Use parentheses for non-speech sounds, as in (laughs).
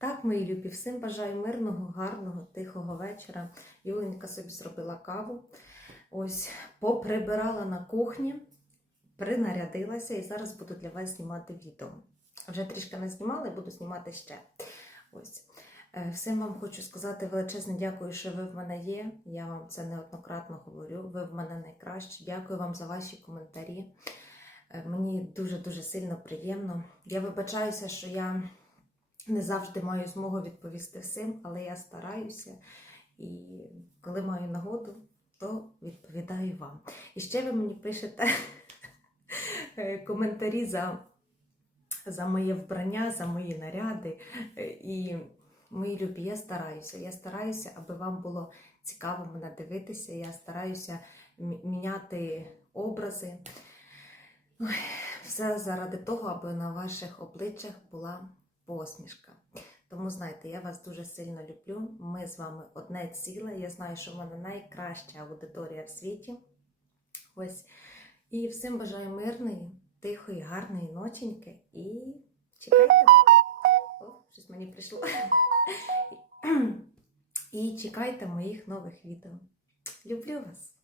Так, мої любі, всім бажаю мирного, гарного, тихого вечора. Юленька собі зробила каву. Ось поприбирала на кухні, принарядилася і зараз буду для вас знімати відео. Вже трішки не знімала буду знімати ще. Ось. Е, Всім вам хочу сказати величезне дякую, що ви в мене є. Я вам це неоднократно говорю. Ви в мене найкращі. Дякую вам за ваші коментарі. Е, Мені дуже-дуже сильно приємно. Я вибачаюся, що я не завжди маю змогу відповісти всім, але я стараюся. І коли маю нагоду, то відповідаю вам. І ще ви мені пишете (laughs) коментарі за, за моє вбрання, за мої наряди. І мої любі, я стараюся. Я стараюся, аби вам було цікаво мене дивитися. Я стараюся міняти образи. Все заради того, аби на ваших обличчях була посмішка. Тому знайте, я вас дуже сильно люблю. Ми з вами одне ціле. Я знаю, що в мене найкраща аудиторія в світі. Ось. І всім бажаю мирної, тихої, гарної ноченьки. І чекайте. О, щось мені прийшло. І чекайте моїх нових відео. Люблю вас!